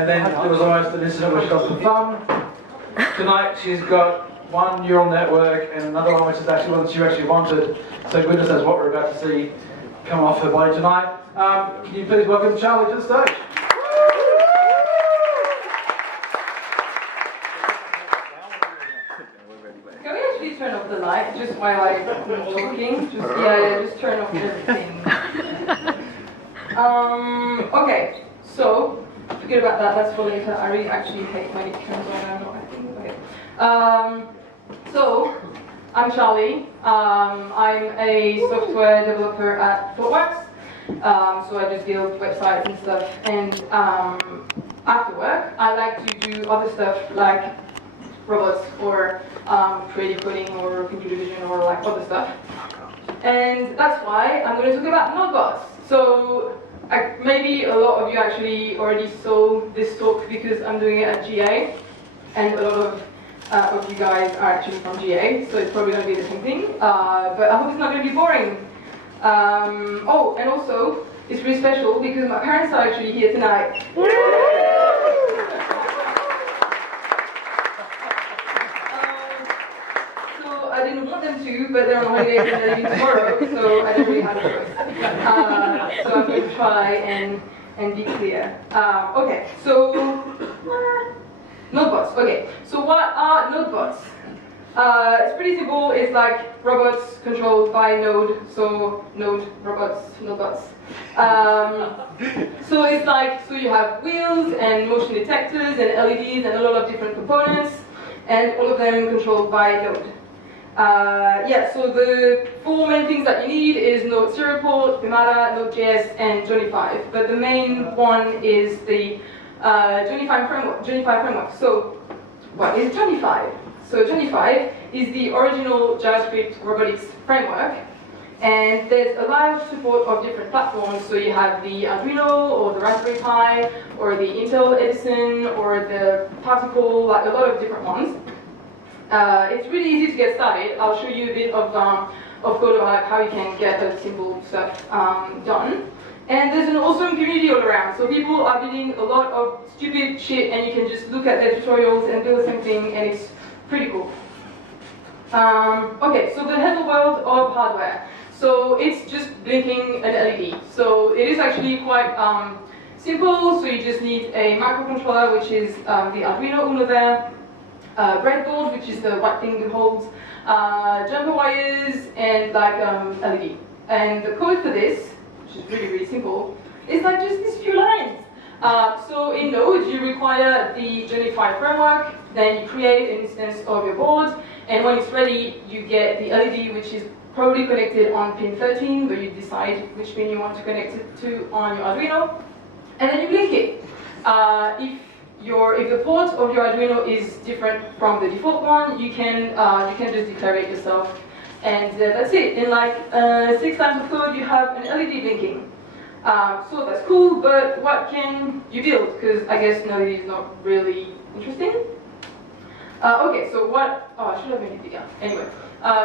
and then there was almost an incident where she lost her thumb. Tonight she's got one neural network and another one which is actually one that she actually wanted. So goodness knows what we're about to see come off her body tonight. Can you please welcome Charlie to the stage? Can we actually turn off the light just while I'm talking? Just turn off everything. Okay, so forget about that. That's for later. I really actually hate when it turns on and not acting. Okay. So I'm Charlie. I'm a software developer at ThoughtWorks. So I just build websites and stuff. And after work, I like to do other stuff like robots or creative coding or computer vision or like other stuff. And that's why I'm going to talk about Nodebots. So maybe a lot of you actually already saw this talk because I'm doing it at GA, and a lot of you guys are actually from GA, so it's probably going to be the same thing. But I hope it's not going to be boring. Oh, and also, it's really special because my parents are actually here tonight. I didn't want them to, but they're on holiday and they're leaving tomorrow, so I didn't really have a choice. So I'm going to try and be clear. Okay, so Nodebots. Okay, so what are Nodebots? It's pretty simple. It's like robots controlled by Node, so Node robots, Nodebots. So it's like, so you have wheels and motion detectors and LEDs and a lot of different components, and all of them controlled by Node. So the four main things that you need is Node serial port, Vimata, Node.js, and Johnny5. But the main one is the Johnny5 framework. So what is Johnny5? So Johnny5 is the original JavaScript robotics framework. And there's a lot of support of different platforms. So you have the Arduino, or the Raspberry Pi, or the Intel Edison, or the Particle, like a lot of different ones. It's really easy to get started. I'll show you a bit of code of how you can get the simple stuff done. And there's an awesome community all around. So people are building a lot of stupid shit, and you can just look at their tutorials and build something, and it's pretty cool. Okay, so the hello world of hardware. So it's just blinking an LED. So it is actually quite simple. So you just need a microcontroller, which is the Arduino Uno there. Breadboard, which is the white thing that holds jumper wires, and like LED. And the code for this, which is really, really simple, is like just these few lines. So in Node, you require the Johnny5 framework, then you create an instance of your board, and when it's ready, you get the LED, which is probably connected on pin 13, but you decide which pin you want to connect it to on your Arduino, and then you blink it. If the port of your Arduino is different from the default one, you can just declare it yourself, and that's it. In like 6 lines of code, you have an LED blinking. So that's cool, but what can you build? Because I guess an LED is not really interesting. Okay, so what? Oh, I should have made it bigger. Anyway,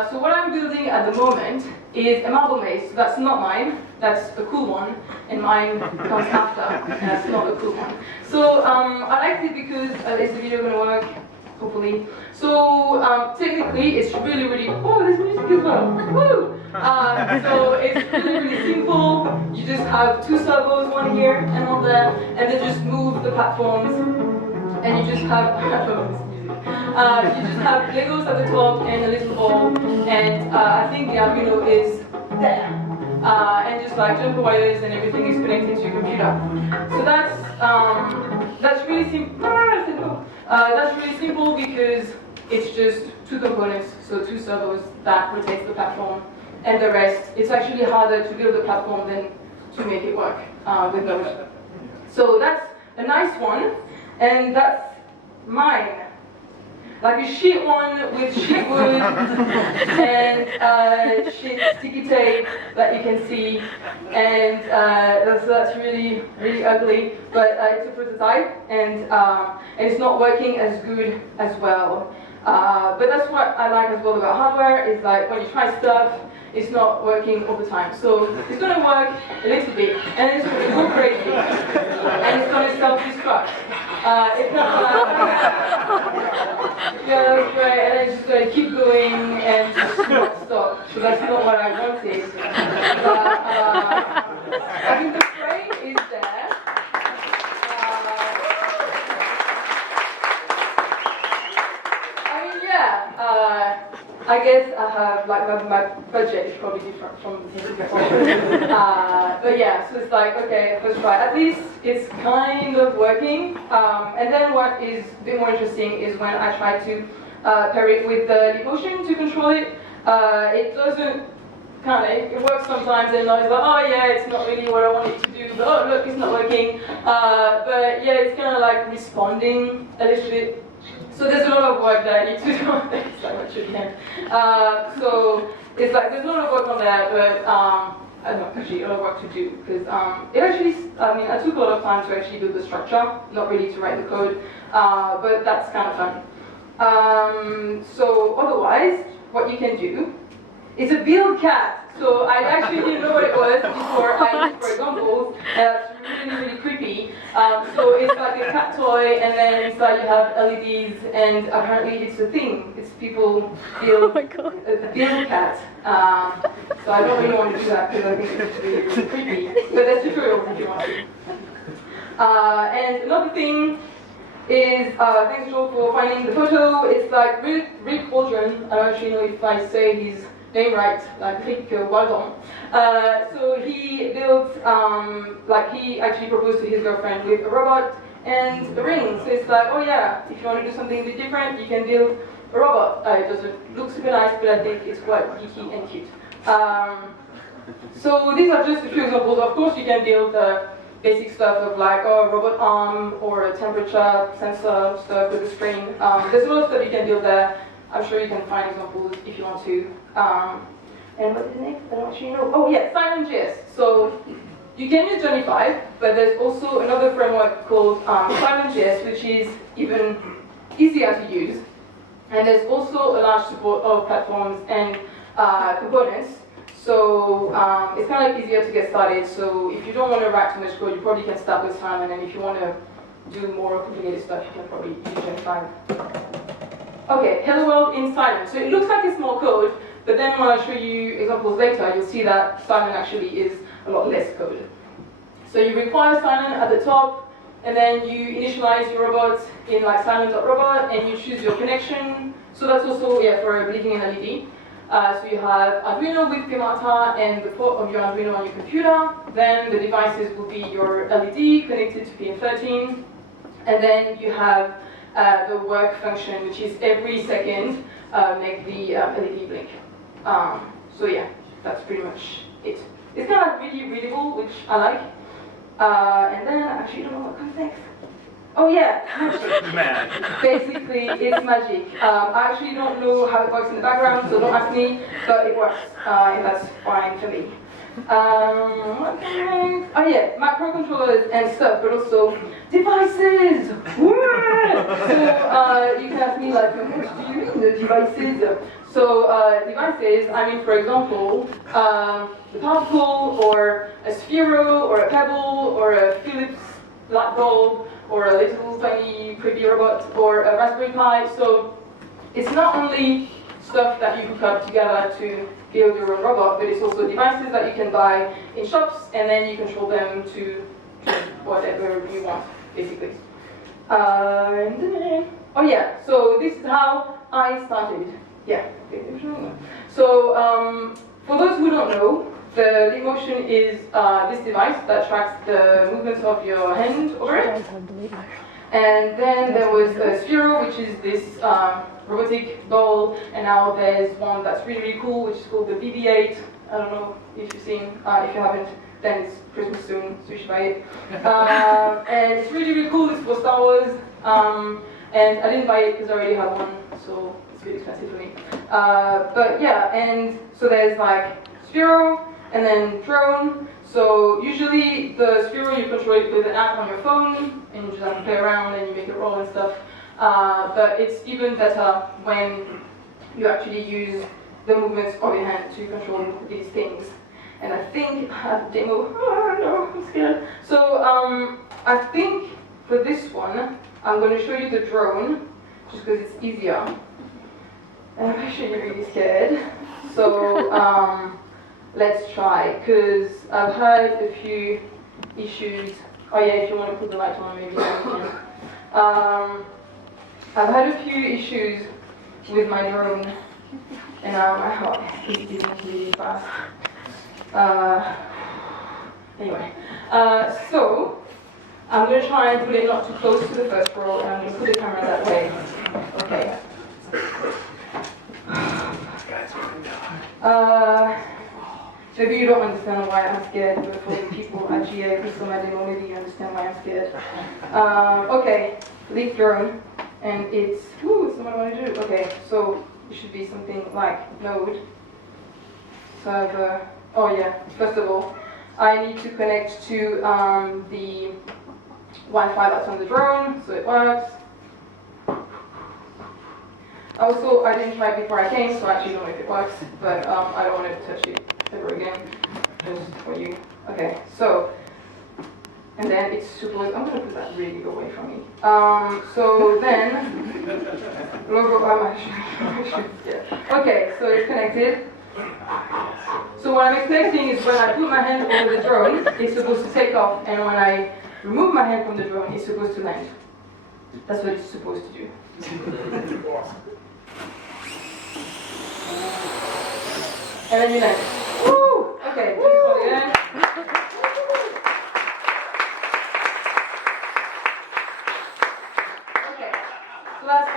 so what I'm building at the moment is a marble maze. So that's not mine. That's a cool one, and mine comes after, and that's not a cool one. So I liked it because is the video going to work? Hopefully. So technically, it's really, really. Oh, there's music as well. Woo! So it's really, really simple. You just have 2 servos, one here and one there, and they just move the platforms, and you just have. You just have Legos at the top and a little ball, and I think the Arduino is there. And just like jumper wires and everything is connected to your computer. So that's really simple. That's really simple because it's just 2 components, so 2 servos that rotates the platform, and the rest. It's actually harder to build a platform than to make it work with Node. So that's a nice one, and that's mine. Like a shit one with shit wood and shit sticky tape that you can see, and that's really, really ugly, but it's a prototype, and it's not working as good as well. But that's what I like as well about hardware, is like when you try stuff, it's not working all the time. So it's going to work a little bit, and it's going to go crazy, and it's going to self-destruct. It's not yeah, that's right, and then just keep going and just not stop. So that's not what I wanted. But I think the frame is there. I mean, yeah. I guess I have, like, my budget is probably different from the things before. But yeah, so it's like, okay, first try. At least it's kind of working. And then what is a bit more interesting is when I try to pair it with the motion to control it. It doesn't it works sometimes, and I was like, oh yeah, it's not really what I want it to do, but oh look, it's not working. But yeah, it's kind of like responding a little bit. So there's a lot of work that I need to do. It's like much again. So it's like there's a lot of work on there, but I don't know, actually a lot of work to do because it actually, I mean, I took a lot of time to actually build the structure, not really to write the code, but that's kind of fun. So otherwise, what you can do is a build cat. So I actually didn't know what it was before I looked for examples, and that's really, really creepy. So it's like a cat toy, and then inside you have LEDs, and apparently it's a thing. It's people build a build cat. So I don't really want to do that because I think it's really, really creepy. But there's tutorials if you want to. And another thing is, thanks Joel for finding the photo. It's like Rick Waldron. I don't actually know if I say his name right, like Rick Waldron. So he built, like he actually proposed to his girlfriend with a robot and a ring. So it's like, oh yeah, if you want to do something a bit different, you can build a robot. It doesn't look super nice, but I think it's quite geeky and cute. So these are just a few examples. Of course, you can build basic stuff of like a robot arm or a temperature sensor stuff with a screen. There's a lot of stuff you can build there. I'm sure you can find examples if you want to. And what is the next? I don't actually know. Oh yeah, SYDJS. So you can use Johnny 5, but there's also another framework called SYDJS, which is even easier to use. And there's also a large support of platforms and components. So it's kind of like easier to get started. So if you don't want to write too much code, you probably can start with Simon. And if you want to do more complicated stuff, you can probably use Johnny 5. Okay, hello world in Simon. So it looks like a small code, but then when I show you examples later, you'll see that Simon actually is a lot less code. So you require Simon at the top, and then you initialize your robot in like Simon.robot, and you choose your connection. So that's also for a blinking LED. So you have Arduino with Pimata and the port of your Arduino on your computer. Then the devices will be your LED connected to pin 13, and then you have the work function, which is every second make the LED blink. So yeah, that's pretty much it. It's kind of really readable, which I like. And then I actually don't know what comes next. Oh yeah, magic. Basically, it's magic. I actually don't know how it works in the background, so don't ask me, but it works, and that's fine for me. Oh yeah, microcontrollers and stuff, but also devices! So you can ask me like, what do you mean the devices? So devices, I mean for example, the particle, or a Sphero, or a Pebble, or a Philips light bulb, or a little tiny creepy robot, or a Raspberry Pi. So it's not only stuff that you hook up together to build your own robot, but it's also devices that you can buy in shops, and then you control them to whatever you want, basically. Oh yeah, so this is how I started. Yeah. So for those who don't know, the Leapmotion is this device that tracks the movements of your hand over it. And then there was a Sphero, which is this robotic ball, and now there's one that's really, really cool, which is called the BB-8. I don't know if you've seen. If you haven't, then it's Christmas soon, so you should buy it. And it's really, really cool. It's for Star Wars. And I didn't buy it because I already have one, so it's a bit expensive for me. But yeah, and so there's like Sphero, and then drone. So usually the Sphero, you control it with an app on your phone, and you just have to play around and you make it roll and stuff. But it's even better when you actually use the movements of your hand to control these things. And I think I have a demo. Oh no, I'm scared. So I think for this one, I'm going to show you the drone, just because it's easier. And I'm actually really scared. So let's try, because I've had a few issues. Oh yeah, if you want to put the light on, maybe you can. I've had a few issues with my drone, and it's getting really fast. Anyway, so I'm going to try and put it not too close to the first row, and I'm going to put the camera that way. Okay. Maybe you don't understand why I'm scared, but for the people at GA who saw my demo, maybe you understand why I'm scared. Okay, leaf drone, and it's, so what do I want to do? Okay, so it should be something like Node server. Oh yeah, first of all, I need to connect to the Wi-Fi that's on the drone, so it works. Also, I didn't try it before I came, so I actually don't know if it works, but I don't want to touch it ever again, just for you. Okay, so, and then it's supposed, I'm going to put that really away from me. So then, logo, yeah. Okay, so it's connected. So what I'm expecting is when I put my hand over the drone, it's supposed to take off, and when I remove my hand from the drone, it's supposed to land. That's what it's supposed to do. And then you land. Woo! Okay, just hold it again. Okay, so that's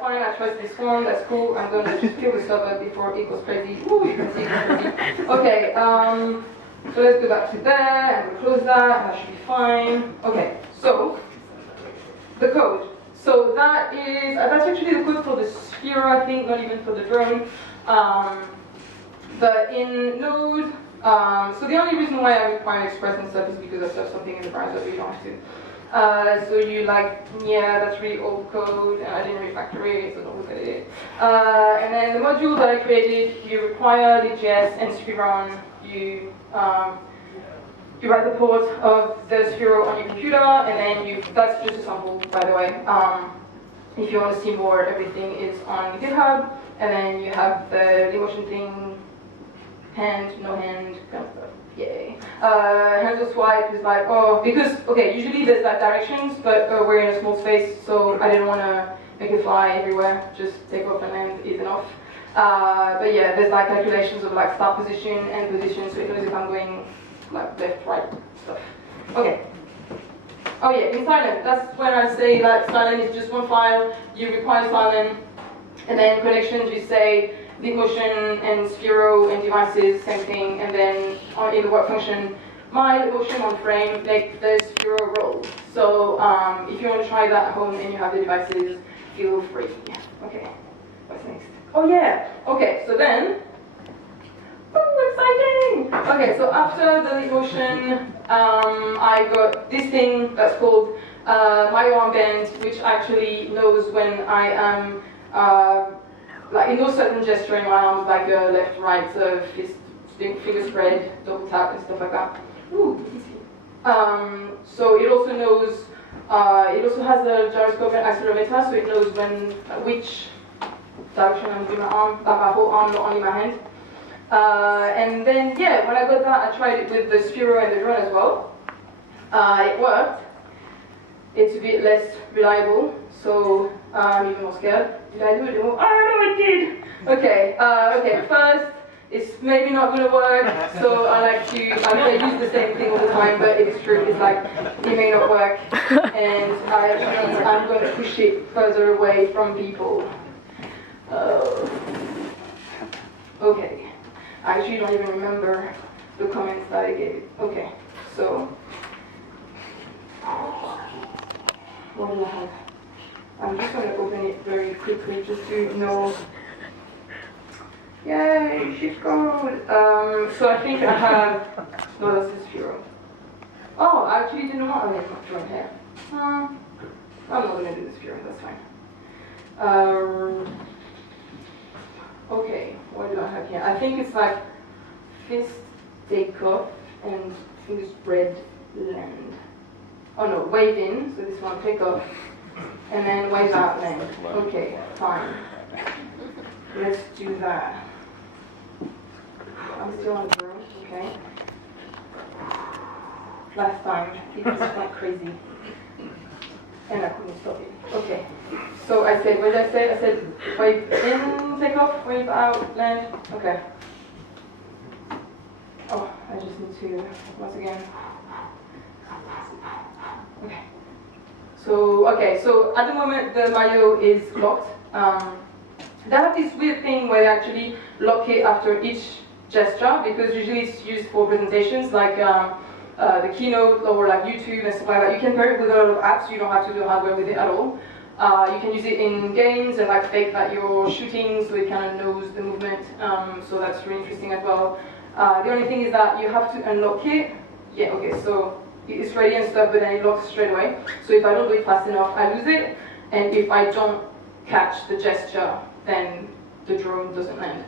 fine, I trust this one, that's cool. I'm gonna just kill the server before it goes crazy. Woo, you can see it crazy. Okay, so let's go back to there, and we'll close that should be fine. Okay, so, the code. So that's actually the code for the sphere, I think, not even for the drone. But in Node, so the only reason why I require Express and stuff is because I have something in the browser, but you don't have to. So you like, yeah, that's really old code, and I didn't refactor it, so don't look at it. And then the module that I created, you require SYDJS and Sphere. You write the port of the Sphero on your computer, and then that's just a sample, by the way. If you want to see more, everything is on GitHub, and then you have the emotion thing, hand, no hand, kind of stuff, yay. Handle swipe is like, because, okay, usually there's like directions, but we're in a small space, so I didn't want to make it fly everywhere, just take off and land is enough. But yeah, there's like calculations of like start position, end position, so it knows if I'm going like left, right, stuff. Okay. Oh yeah, in silent, that's when I say like silent is just one file, you require silent, and then connections you say the motion and Sphero and devices, same thing, and then in the work function, my motion on frame make the Sphero roll. So if you want to try that at home and you have the devices, feel free. Okay, what's next? Oh yeah, okay, so then, exciting! Okay, so after the motion, I got this thing that's called my armband, which actually knows when I am, like it knows certain gesture in my arms, like left, right, fist, finger spread, double tap, and stuff like that. Ooh, easy. So it also knows, it also has a gyroscope and accelerometer, so it knows which direction I'm doing my arm, like my whole arm, not only my hand. And then, yeah, when I got that, I tried it with the Sphero and the drone as well. It worked. It's a bit less reliable, so I'm even more scared. Did I do it more? Oh, no, I did! Okay, okay, first, it's maybe not going to work, so I use the same thing all the time, but it's true, it's like, it may not work, and I'm going to push it further away from people. Okay. I actually don't even remember the comments that I gave. Okay, so what do I have? I'm just going to open it very quickly just to know. Yay, sheet code. So I think I have. No, that's the Sphero. Oh, I actually didn't want to make my hair. I'm not going to do the Sphero. That's fine. Okay, what do I have here? I think it's like fist take off and finger spread land. oh no, wave in, so this one take off, and then wave out land. Okay, fine. Let's do that. I'm still on zero, okay. Last time, it was like crazy. And I couldn't stop it. Okay. So I said, what did I say? I said wave in, take off, wave out, land. Okay. Oh, I just need to, once again. Okay. So at the moment the Mayo is locked. They have this weird thing where they actually lock it after each gesture, because usually it's used for presentations like the keynote or like YouTube and stuff like that. You can pair it with a lot of apps, you don't have to do hardware with it at all. You can use it in games and like fake that you're shooting, so it kind of knows the movement, so that's really interesting as well. The only thing is that you have to unlock it. Yeah, okay, so it's ready and stuff, but then it locks straight away. So if I don't do it fast enough, I lose it, and if I don't catch the gesture, then the drone doesn't land,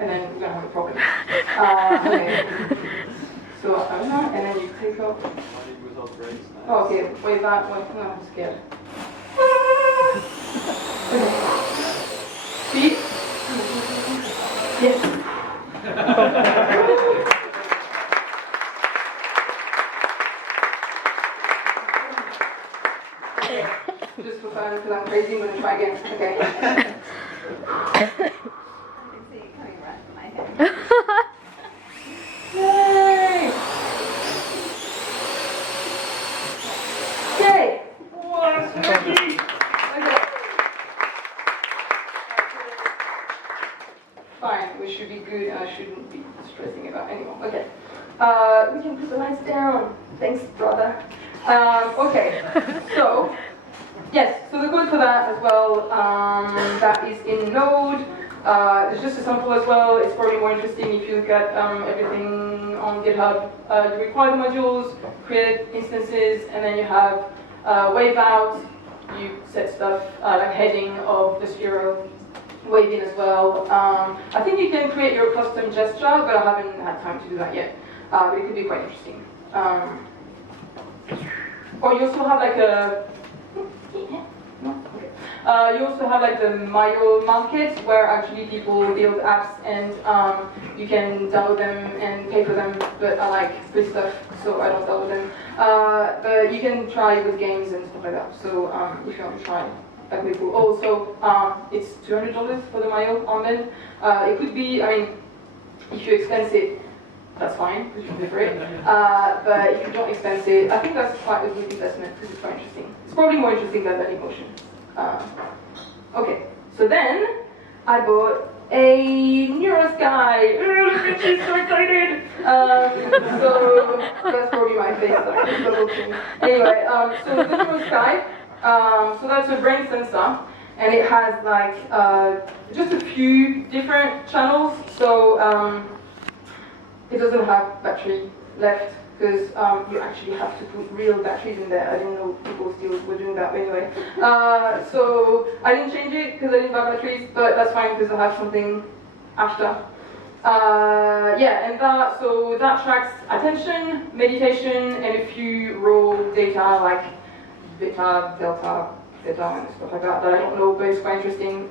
and then we're gonna have a problem. Okay. So and then you take off. Oh, okay, wait, that one. No, I'm scared. Okay. Speed. Yes. Okay. Just for fun, because I'm crazy, I'm gonna try again. Okay. I can see it coming right from my head. Yay! Yay! What? Okay. Fine, we should be good, and I shouldn't be stressing about anyone. Okay. We can put the lights down. Thanks, brother. Okay. So, yes, so the code for that as well, that is in Node. It's just a sample as well. It's probably more interesting if you look at everything on GitHub. You require the modules, create instances, and then you have wave out. You set stuff like heading of the Sphero, wave in as well. I think you can create your custom gesture, but I haven't had time to do that yet. But it could be quite interesting. Or you also have like a... No? Okay. You also have like the Mayo market, where actually people build apps and you can download them and pay for them, but I like free stuff, so I don't download them. But you can try with games and stuff like that, so if you want to try, that would be cool. Also, it's $200 for the Mayo armband. It could be, I mean, if you expense it, that's fine, because you can pay for it. But if you don't expense it, I think that's quite a good investment, because it's quite interesting. It's probably more interesting than Dailymotion. Okay, so then I bought a Neurosky. She's so excited! So that's probably my face. Anyway, so the Neurosky, so that's a brain sensor, and it has like just a few different channels. So it doesn't have battery left, because you actually have to put real batteries in there. I didn't know people still were doing that, but anyway. So I didn't change it because I didn't buy batteries, but that's fine because I have something after. Yeah, and so that tracks attention, meditation, and a few raw data like beta, delta, theta, and stuff like that I don't know, but it's quite interesting.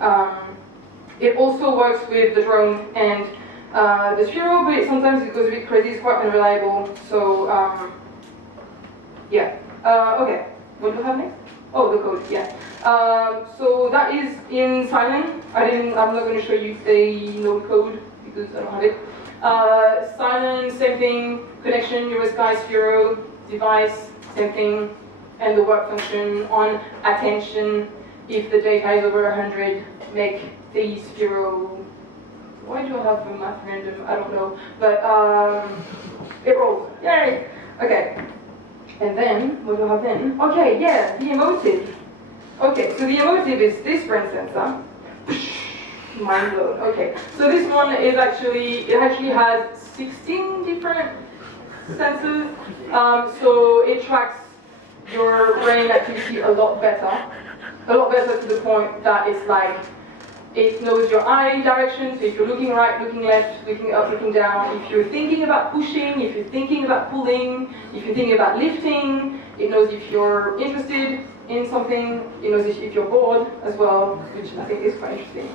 It also works with the drone and the Sphero, but sometimes it goes a bit crazy, it's quite unreliable, so yeah. Okay, what do we have next? Oh, the code, yeah. So that is in Silent. I'm not going to show you the node code because I don't have it. Silent, same thing, connection, Neurosky, Sphero, device, same thing, and the work function on attention. If the data is over 100, make the Sphero. Why do I have a math random? I don't know. But it rolls. Yay! Okay. And then, what do I have then? Okay, yeah, the emotive. Okay, so the emotive is this brain sensor. Mind blown. Okay, so this one is actually, it actually has 16 different sensors. So it tracks your brain activity a lot better to the point that it's like It knows your eye direction, so if you're looking right, looking left, looking up, looking down, if you're thinking about pushing, if you're thinking about pulling, if you're thinking about lifting, it knows if you're interested in something, it knows if you're bored as well, which I think is quite interesting.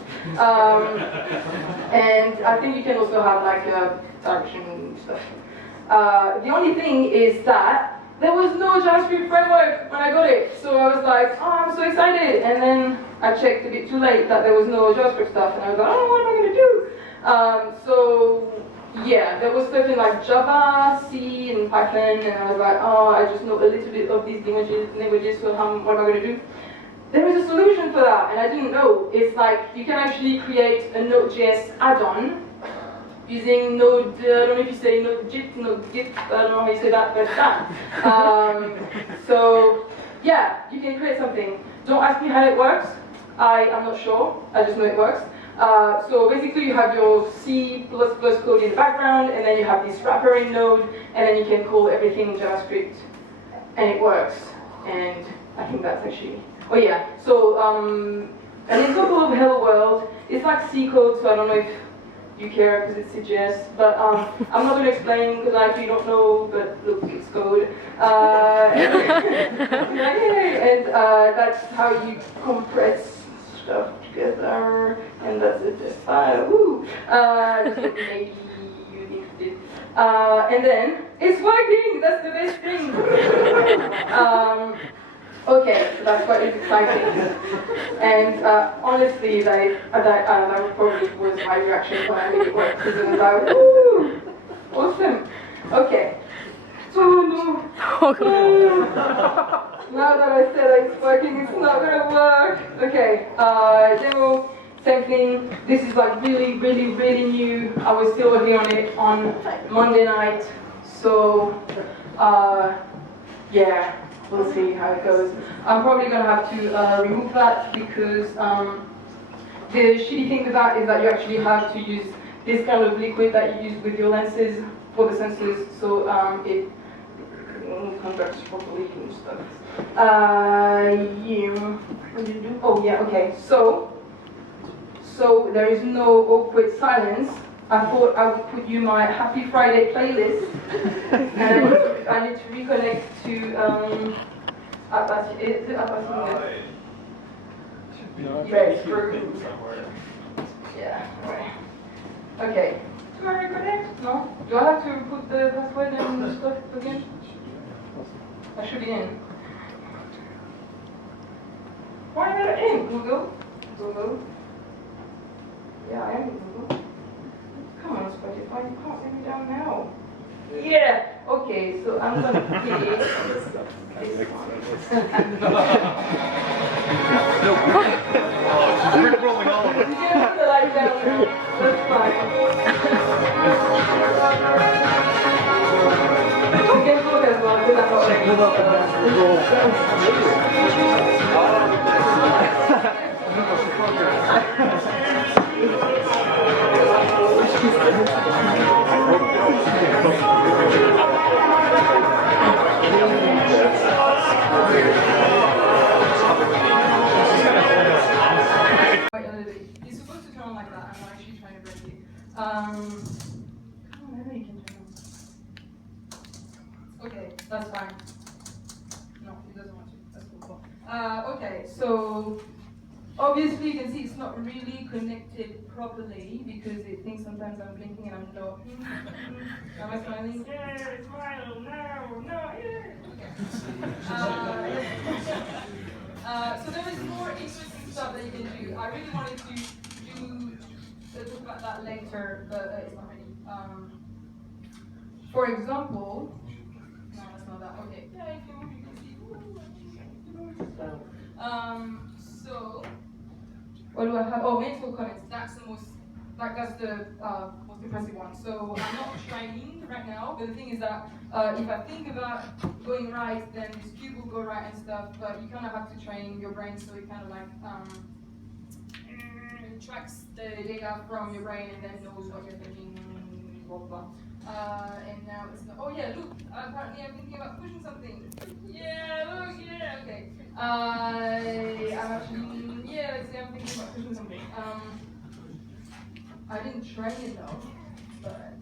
And I think you can also have like a direction stuff. The only thing is that there was no JavaScript framework when I got it, so I was like, oh, I'm so excited, and then I checked a bit too late that there was no JavaScript stuff, and I was like, oh, what am I going to do? So yeah, there was stuff in like Java, C, and Python, and I was like, oh, I just know a little bit of these languages, so what am I going to do? There is a solution for that, and I didn't know. It's like you can actually create a Node.js add-on using Node, I don't know if you say Nodejit, Nodegit, I don't know how you say that, but that. So yeah, you can create something. Don't ask me how it works. I am not sure, I just know it works. So basically you have your C++ code in the background, and then you have this wrapper in Node, and then you can call everything JavaScript, and it works. And I think that's actually, oh yeah, so an example of Hello World, it's like C code, so I don't know if you care because it's SYDJS, but I'm not going to explain because I actually don't know, but look, it's code. And that's how you compress stuff together, and that's a file. Woo! Maybe you interested. And then it's working. That's the best thing. Okay, so that's quite exciting. And honestly, that probably was my reaction when I made it work, because it was like, woo, awesome. Okay. Oh no. Now that I said it's working, it's not gonna work. Okay, demo, same thing. This is like really, really, really new. I was still working on it on Monday night. So, yeah. We'll see how it goes. I'm probably going to have to remove that because the shitty thing with that is that you actually have to use this kind of liquid that you use with your lenses for the sensors, so it conducts properly and stuff. Yeah. What did you do? Oh yeah, okay. So there is no awkward silence. I thought I would put you my Happy Friday playlist, and I need to reconnect to Apache. Is it Apache? Yeah, true. Yeah, right. Okay. Do I reconnect? No? Do I have to put the password and stuff again? I should be in. Why am I not in? Google? Google? Yeah, I am in Google. Come on, Spotify, you can't let me down now. Yeah, okay, so I'm gonna pick this one. We're rolling all of it. You can put the light down now. That's fine. You can look as well, because I'm not Check it You're supposed to turn on like that. I'm not actually trying to break you. Come on, maybe you can turn on. Okay, that's fine. No, it doesn't want to. That's cool. Okay, so obviously you can see it's not really connected properly because it thinks sometimes I'm blinking and I'm not. Am I smiling? Yeah, smile, no, yeah. Okay. So there is more interesting stuff that you can do. I really wanted to talk about that later, but it's not ready. For example, no, that's not that. Okay. Yeah, if you want, you can see. So, what do I have? Oh, mental comments. That's the most impressive one. So I'm not trying right now, but the thing is that if I think about going right, then this cube will go right and stuff. But you kind of have to train your brain, so it kind of like tracks the data from your brain and then knows what you're thinking. Blah blah. And now it's not. Oh yeah, look. Apparently I'm thinking about pushing something. Yeah, look. Yeah, okay. I'm actually. Yeah, let's say I'm thinking about pushing something. I didn't train it though, but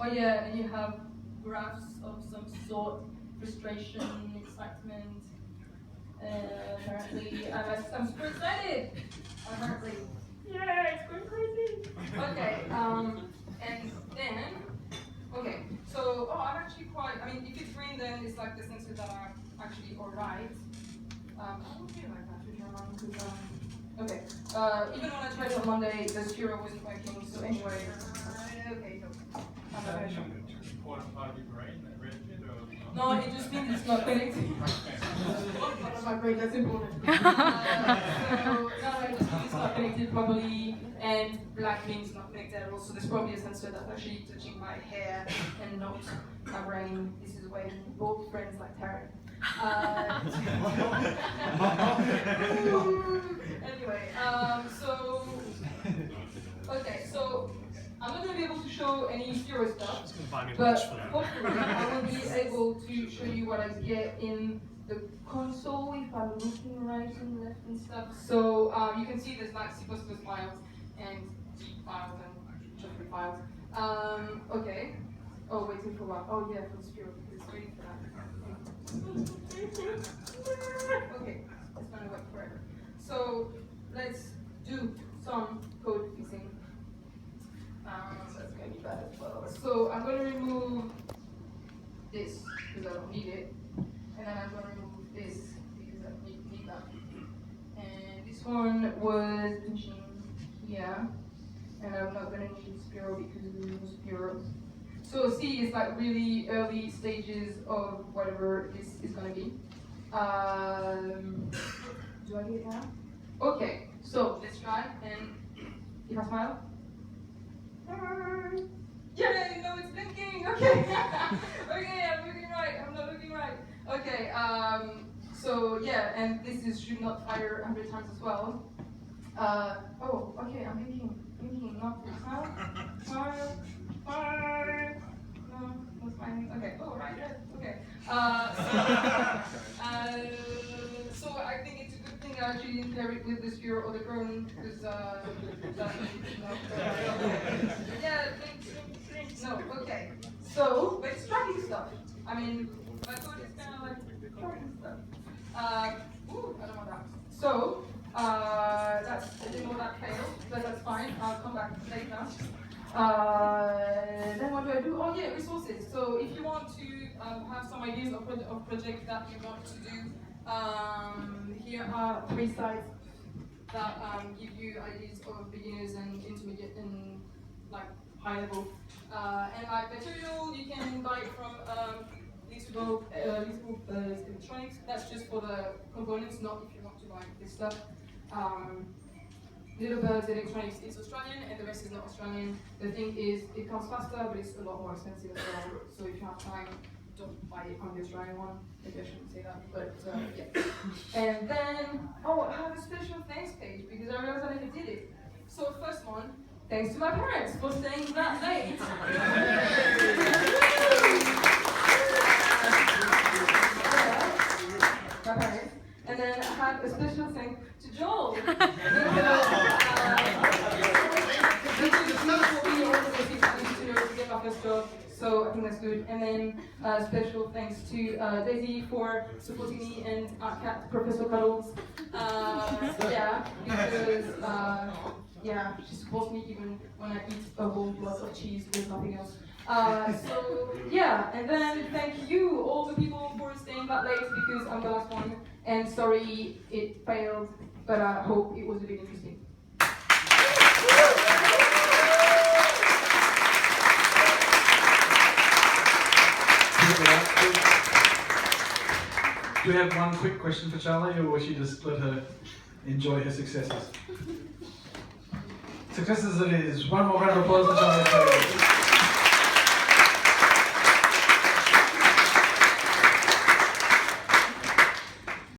oh yeah, and you have graphs of some sort, frustration, excitement. Apparently, I'm super excited. Apparently, yeah, it's going crazy. Okay, and then, okay, so I'm actually quite. I mean, if it's green, then it's like the sensors that are actually alright. I don't feel like that to turn on because okay. Even when I tried it on Monday, the Spiro wasn't working. So anyway, okay, no. I'm not very sure. No, it just means it's not connected. Part of my brain, that's important. So no, it just means it's not connected properly, and black means not connected at all. So there's probably a sensor that's actually touching my hair and not my brain. This is when both friends like tarot. Anyway, so okay, so I'm not going to be able to show any Spiro stuff, but hopefully I will be able to show you what I get in the console if I'm looking right and left and stuff. So you can see there's like C++ files and Z files and JavaScript files. Okay. Oh, waiting for what? Oh yeah, for the Spiro because it's waiting for that. Okay, it's going to work forever. So let's do some code fixing. That's going to be bad as well. So I'm going to remove this because I don't need it. And then I'm going to remove this because I don't need that. And this one was pinching here. And I'm not going to need Spiro because we use Spiro. So C is like really early stages of whatever this is going to be. Do I get it now? Okay, so let's try. And if I smile. Yeah, no, it's blinking. Okay. Okay, I'm looking right. I'm not looking right. Okay. So yeah, and this should not fire 100 times as well. Oh, okay. I'm blinking. Not smile. No, that's fine. Okay. Oh, right. Yeah. Okay. So I think it's a good thing I actually didn't pair it with the Spiro or the Chrome because yeah, blink. No, okay. So, but it's tracking stuff. I mean, my code is kind of like tracking stuff. I don't want that. So, I didn't know that failed, but that's fine. I'll come back later. Then what do I do? Oh yeah, resources. So if you want to have some ideas of projects that you want to do, here are 3 sites that give you ideas of beginners and intermediate and like high level. And like material, you can buy it from Little Electronics. That's just for the components, not if you want to buy this stuff. Nodebots Electronics is Australian and the rest is not Australian. The thing is, it comes faster, but it's a lot more expensive as well. So if you have time, don't buy it on the Australian one. Maybe I shouldn't say that, but yeah. And then, I have a special thanks page because I realized I never did it. So first one, thanks to my parents for staying that late. My parents. And then I have a special thanks to Joel. So I think that's good. And then special thanks to Daisy for supporting me and our cat, Professor Cuddles. Yeah, because she supports me even when I eat a whole block of cheese with nothing else. So yeah, and then thank you all the people for staying that late because I'm the last one. And sorry it failed, but I hope it was a bit interesting. Do we have one quick question for Charlie, or will she just let her enjoy her successes? Successes it is. One more round of applause for Charlie.